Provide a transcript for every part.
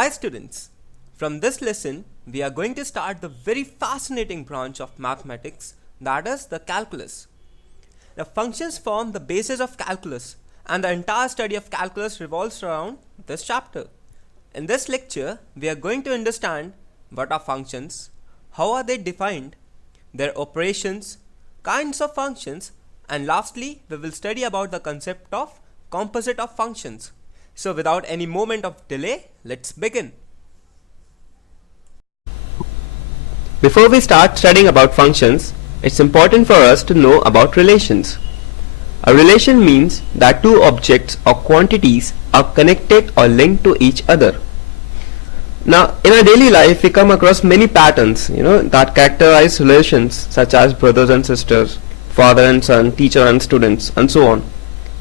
Hi students, from this lesson we are going to start the very fascinating branch of mathematics, that is the calculus. The functions form the basis of calculus and the entire study of calculus revolves around this chapter. In this lecture we are going to understand what are functions, how are they defined, their operations, kinds of functions, and lastly we will study about the concept of composite of functions. So without any moment of delay, let's begin. Before we start studying about functions, it's important for us to know about relations. A relation means that two objects or quantities are connected or linked to each other. Now, in our daily life, we come across many patterns, that characterize relations such as brothers and sisters, father and son, teacher and students, and so on.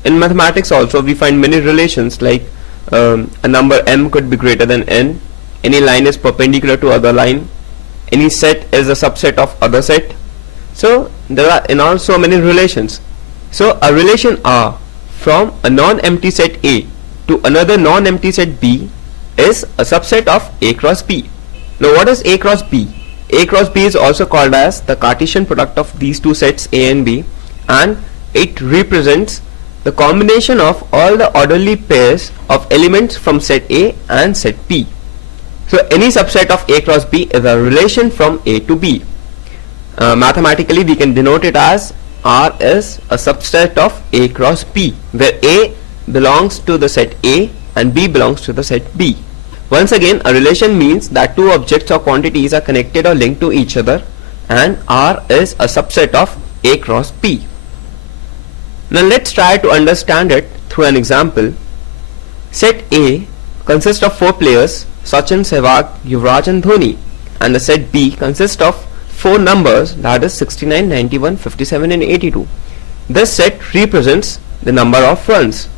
In mathematics also, we find many relations like a number m could be greater than n, any line is perpendicular to other line, any set is a subset of other set. So there are in all so many relations. So a relation R from a non-empty set A to another non-empty set B is a subset of A cross B. Now what is A cross B? A cross B is also called as the Cartesian product of these two sets A and B, and it represents the combination of all the orderly pairs of elements from set A and set B. So any subset of A cross B is a relation from A to B. Mathematically we can denote it as R is a subset of A cross B, where A belongs to the set A and B belongs to the set B. Once again, a relation means that two objects or quantities are connected or linked to each other, and R is a subset of A cross B. Now let's try to understand it through an example. Set A consists of 4 players, Sachin, Sehwag, Yuvraj and Dhoni, and the set B consists of 4 numbers, that is 69, 91, 57 and 82. This set represents the number of runs.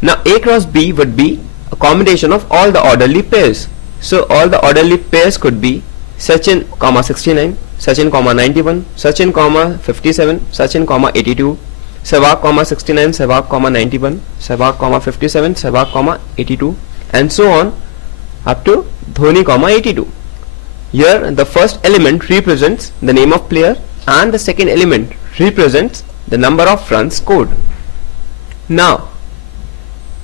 Now A cross B would be a combination of all the orderly pairs. So all the orderly pairs could be Sachin, 69, Sachin, 91, Sachin, 57, Sachin, 82, Sehwag, 69, Sehwag, 91, Sehwag, 57, Sehwag, 82, and so on up to Dhoni, 82. Here the first element represents the name of player and the second element represents the number of runs scored. Now,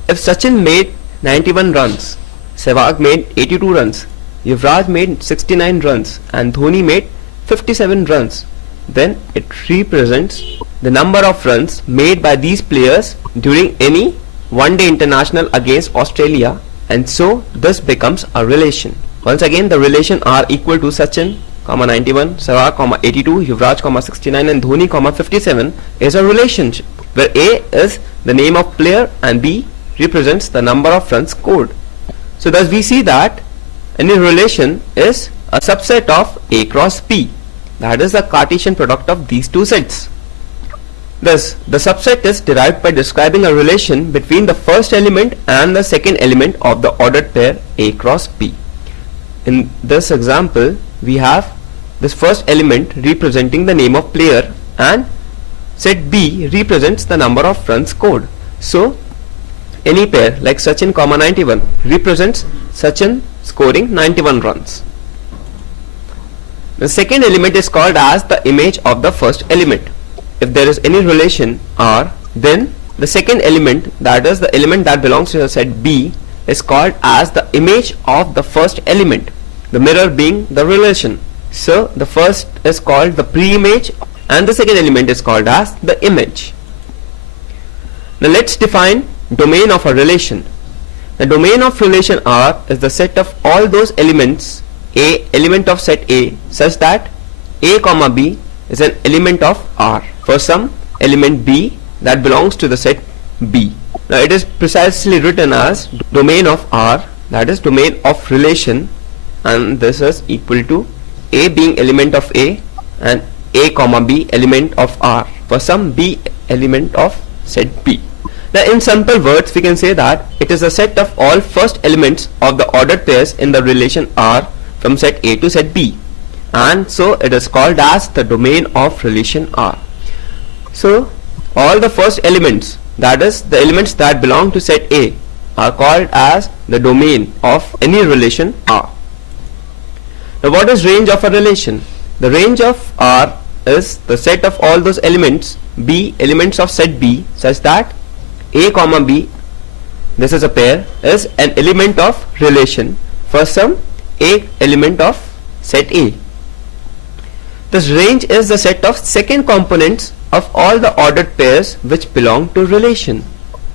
if Sachin made 91 runs, Sehwag made 82 runs, Yuvraj made 69 runs and Dhoni made 57 runs, then it represents the number of runs made by these players during any one-day international against Australia, and so this becomes a relation. Once again, the relation R equal to Sachin, 91, Sehwag, 82, Yuvraj, 69 and Dhoni, 57 is a relationship where A is the name of player and B represents the number of runs scored. So thus we see that any relation is a subset of A cross B, that is the Cartesian product of these two sets. Thus, the subset is derived by describing a relation between the first element and the second element of the ordered pair A cross B. In this example, we have this first element representing the name of player and set B represents the number of runs scored. So, any pair like Sachin, 91 represents Sachin scoring 91 runs. The second element is called as the image of the first element. If there is any relation R, then the second element, that is the element that belongs to the set B, is called as the image of the first element, the mirror being the relation. So the first is called the pre-image and the second element is called as the image. Now let's define domain of a relation. The domain of relation R is the set of all those elements A, element of set A, such that A, B is an element of R for some element B that belongs to the set B. Now it is precisely written as domain of R, that is domain of relation, and this is equal to A being element of A and A, B element of R for some B element of set B. Now in simple words we can say that it is a set of all first elements of the ordered pairs in the relation R from set A to set B, and so it is called as the domain of relation R. So all the first elements, that is the elements that belong to set A, are called as the domain of any relation R. Now what is range of a relation? The range of R is the set of all those elements B, elements of set B, such that A comma B, this is a pair, is an element of relation for some A element of set A. This range is the set of second components of all the ordered pairs which belong to relation.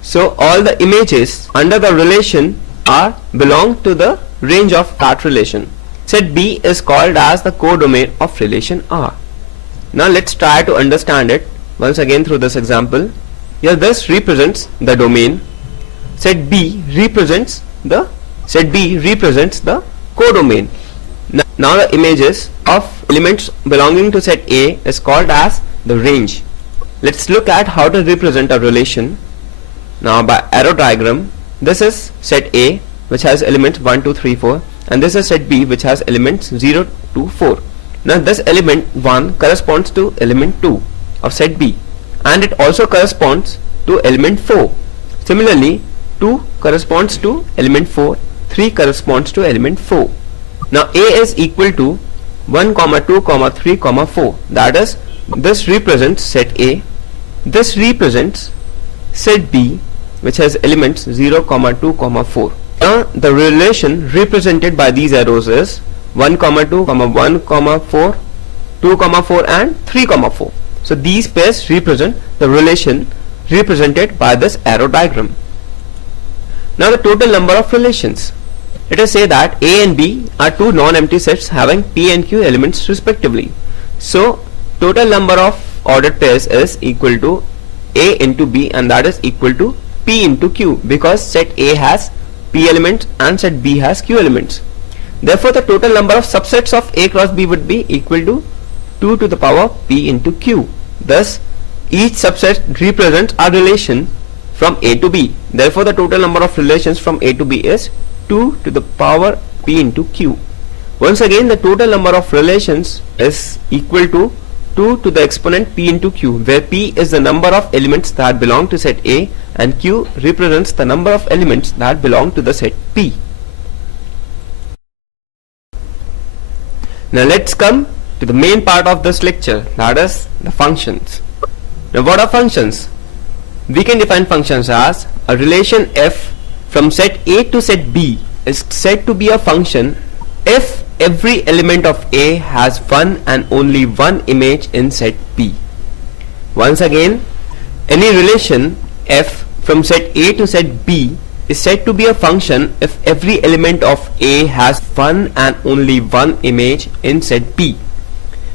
So all the images under the relation R belong to the range of that relation. Set B is called as the codomain of relation R. Now let's try to understand it once again through this example. Here this represents the domain. Set B represents the codomain. Now the images of elements belonging to set A is called as the range. Let's look at how to represent a relation. Now by arrow diagram, this is set A which has elements 1, 2, 3, 4, and this is set B which has elements 0 to 4. Now this element 1 corresponds to element 2 of set B, and it also corresponds to element 4. Similarly, 2 corresponds to element 4, 3 corresponds to element 4. Now A is equal to 1, 2, 3, 4. That is, this represents set A. This represents set B which has elements 0, 2, 4. Now the relation represented by these arrows is 1, 2, 1, 4, 2, 4 and 3, 4. So these pairs represent the relation represented by this arrow diagram. Now the total number of relations. Let us say that A and B are two non-empty sets having P and Q elements respectively. So total number of ordered pairs is equal to A into B, and that is equal to P into Q, because set A has P elements and set B has Q elements. Therefore the total number of subsets of A cross B would be equal to 2 to the power P into Q. Thus each subset represents a relation from A to B. Therefore the total number of relations from A to B is 2 to the power P into Q. Once again, the total number of relations is equal to 2 to the exponent P into Q, where P is the number of elements that belong to set A and Q represents the number of elements that belong to the set P. Now let's come to the main part of this lecture, that is the functions. Now what are functions? We can define functions as a relation f from set A to set B is said to be a function if every element of A has one and only one image in set B. Once again, any relation f from set A to set B is said to be a function if every element of A has one and only one image in set B.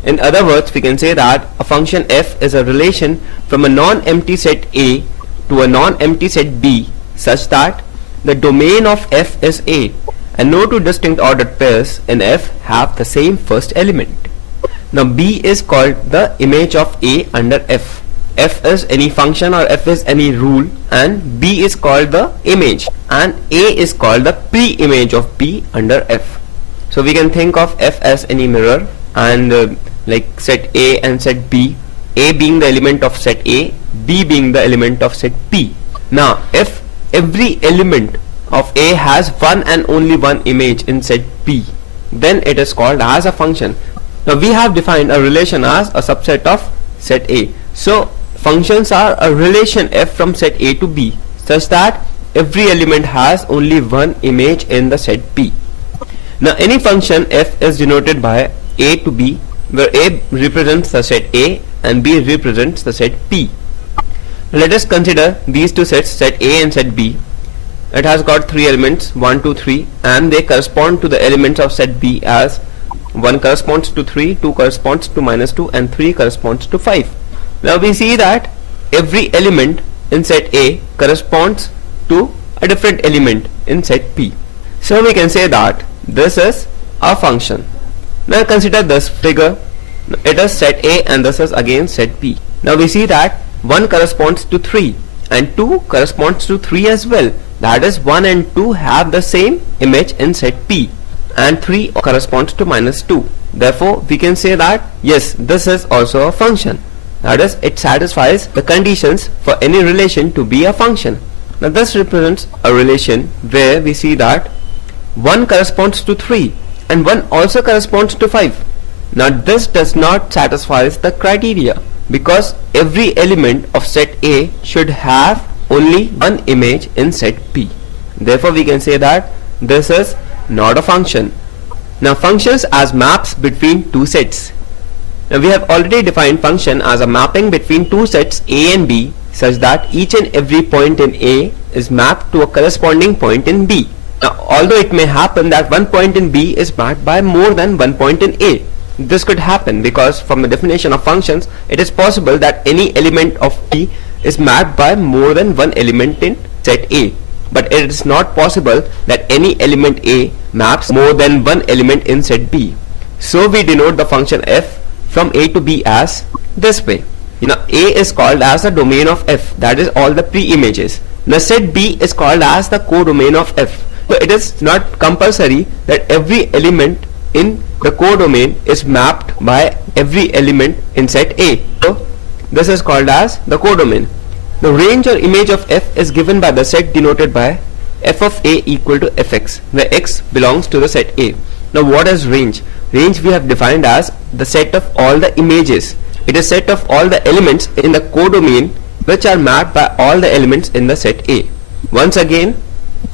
In other words, we can say that a function f is a relation from a non-empty set A to a non-empty set B such that the domain of f is A and no two distinct ordered pairs in f have the same first element. Now B is called the image of A under f. F is any function or f is any rule, and B is called the image, and A is called the pre-image of B under f. So we can think of f as any mirror, and like set A and set B, A being the element of set A, B being the element of set B. Now if every element of A has one and only one image in set B, then it is called as a function. Now we have defined a relation as a subset of set A. So functions are a relation f from set A to B such that every element has only one image in the set B. Now any function f is denoted by A to B, where A represents the set A and B represents the set P. Let us consider these two sets, set A and set B. It has got three elements 1, 2, 3, and they correspond to the elements of set B as 1 corresponds to 3, 2 corresponds to -2, and 3 corresponds to 5. Now we see that every element in set A corresponds to a different element in set P. So we can say that this is a function. Now consider this figure. It is set A and this is again set P. Now we see that 1 corresponds to 3 and 2 corresponds to 3 as well. That is 1 and 2 have the same image in set P, and 3 corresponds to -2. Therefore we can say that yes, this is also a function. That is, it satisfies the conditions for any relation to be a function. Now this represents a relation where we see that 1 corresponds to 3 and 1 also corresponds to 5. Now this does not satisfy the criteria because every element of set A should have only one image in set B. Therefore we can say that this is not a function. Now functions as maps between two sets. Now we have already defined function as a mapping between two sets A and B such that each and every point in A is mapped to a corresponding point in B. Now although it may happen that one point in B is mapped by more than one point in A. This could happen because from the definition of functions it is possible that any element of B is mapped by more than one element in set A. But it is not possible that any element A maps more than one element in set B. So we denote the function f from A to B as this way. A is called as the domain of f, that is all the pre-images. Now set B is called as the codomain of f. So it is not compulsory that every element in the codomain is mapped by every element in set A. So this is called as the codomain. The range or image of f is given by the set denoted by f of A equal to fx, where x belongs to the set A. Now what is range? Range we have defined as the set of all the images. It is set of all the elements in the codomain which are mapped by all the elements in the set A. Once again,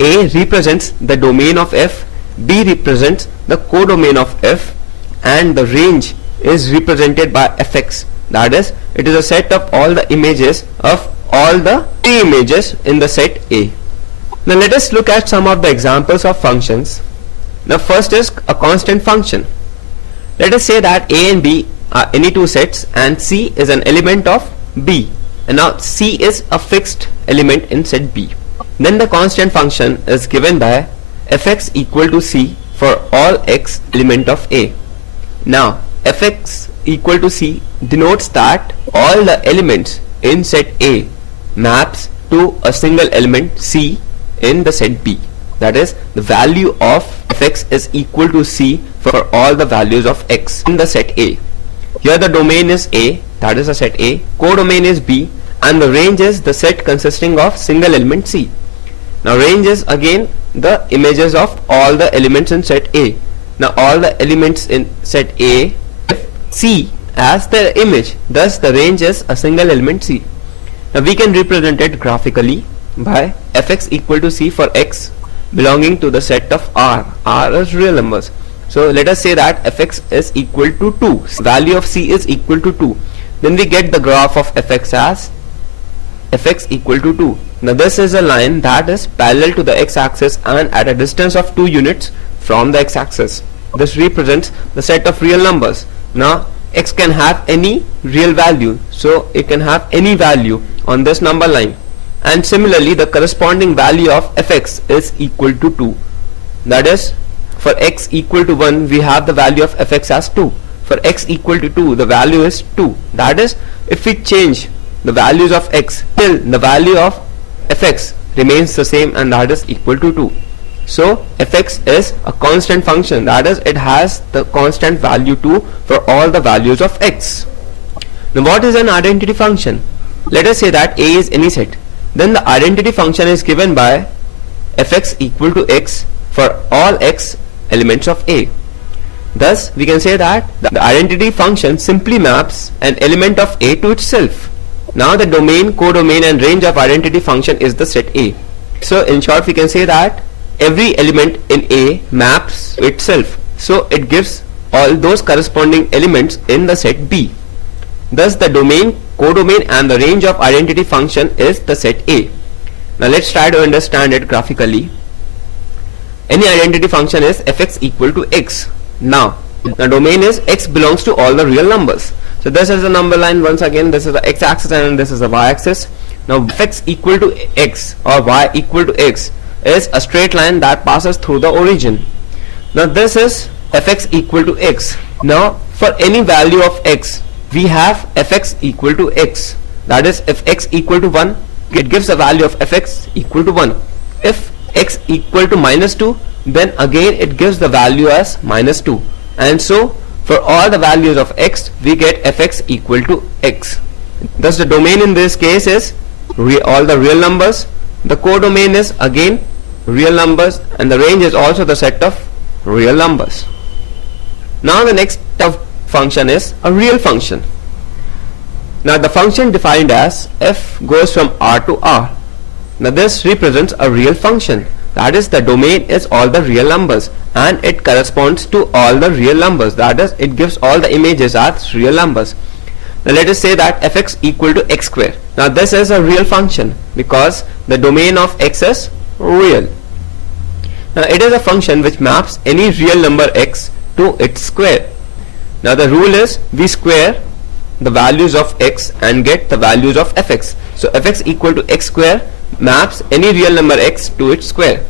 A represents the domain of f, B represents the codomain of f, and the range is represented by fx. That is, it is a set of all the images of all the pre-images in the set A. Now let us look at some of the examples of functions. Now first is a constant function. Let us say that A and B are any two sets and C is an element of B, and now C is a fixed element in set B. Then the constant function is given by fx equal to C for all x element of A. Now fx equal to C denotes that all the elements in set A maps to a single element C in the set B. That is, the value of fx is equal to C for all the values of x in the set A. Here the domain is A, that is the set A, codomain is B, and the range is the set consisting of single element C. Now range is again the images of all the elements in set A. Now all the elements in set A have C as their image, thus the range is a single element C. Now we can represent it graphically by fx equal to C for x belonging to the set of R. R is real numbers. So let us say that fx is equal to 2. Value of C is equal to 2. Then we get the graph of fx as fx equal to 2. Now this is a line that is parallel to the x-axis and at a distance of 2 units from the x-axis. This represents the set of real numbers. Now x can have any real value, so it can have any value on this number line. And similarly the corresponding value of fx is equal to 2. That is, for x equal to 1 we have the value of fx as 2. For x equal to 2 the value is 2. That is, if we change the values of x, still the value of fx remains the same, and that is equal to 2. So fx is a constant function, that is, it has the constant value 2 for all the values of x. Now what is an identity function? Let us say that A is any set. Then the identity function is given by fx equal to x for all x elements of A. Thus we can say that the identity function simply maps an element of A to itself. Now the domain, codomain and range of identity function is the set A. So in short we can say that every element in A maps itself, so it gives all those corresponding elements in the set B. Thus the domain, codomain and the range of identity function is the set A. Now let's try to understand it graphically. Any identity function is fx equal to x. Now the domain is x belongs to all the real numbers. So this is the number line. Once again, this is the x-axis and this is the y-axis. Now fx equal to x or y equal to x is a straight line that passes through the origin. Now this is fx equal to x. Now for any value of x we have fx equal to x. That is, if x equal to 1 it gives a value of fx equal to 1. If x equal to minus 2 then again it gives the value as minus 2, and so for all the values of x we get fx equal to x. Thus the domain in this case is all the real numbers, The codomain is again real numbers, and the range is also the set of real numbers. Now the next function is a real function. Now the function defined as f goes from R to R. Now this represents a real function. That is, the domain is all the real numbers and it corresponds to all the real numbers. That is, it gives all the images as real numbers. Now let us say that fx equal to x square. Now this is a real function because the domain of x is real. Now it is a function which maps any real number x to its square. Now the rule is we square the values of x and get the values of fx. So fx equal to x square maps any real number x to its square.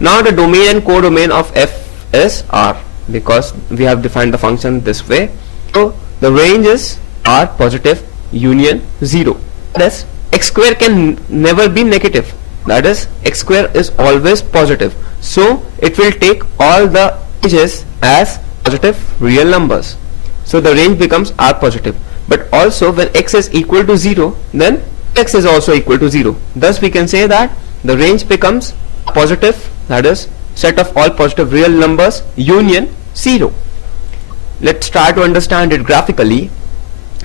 Now the domain and codomain of f is R because we have defined the function this way. So the range is R positive union 0. That is, x square can never be negative. That is, x square is always positive. So it will take all the images as positive real numbers. So the range becomes R positive. But also when x is equal to 0, then x is also equal to 0. Thus we can say that the range becomes positive, that is, set of all positive real numbers union 0. Let's try to understand it graphically.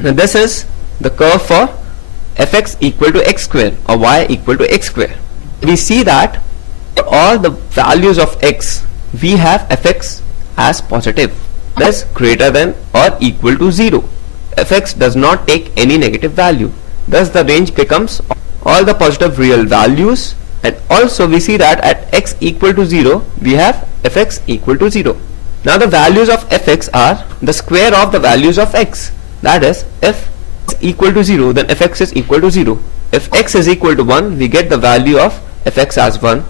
Now this is the curve for fx equal to x square or y equal to x square. We see that for all the values of x, we have fx as positive, that is greater than or equal to 0. Fx does not take any negative value. Thus the range becomes all the positive real values, and also we see that at x equal to 0 we have fx equal to 0. Now the values of fx are the square of the values of x. That is, if x is equal to 0, then fx is equal to 0. If x is equal to 1, we get the value of fx as 1.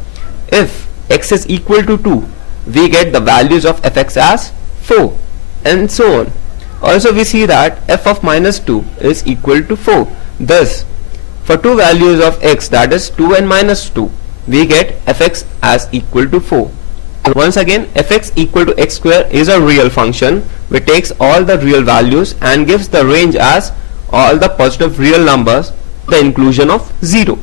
If x is equal to 2, we get the values of fx as 4, and so on. Also we see that f of minus 2 is equal to 4. Thus, for two values of x, that is 2 and minus 2, we get fx as equal to 4. Once again, fx equal to x square is a real function which takes all the real values and gives the range as all the positive real numbers, the inclusion of 0.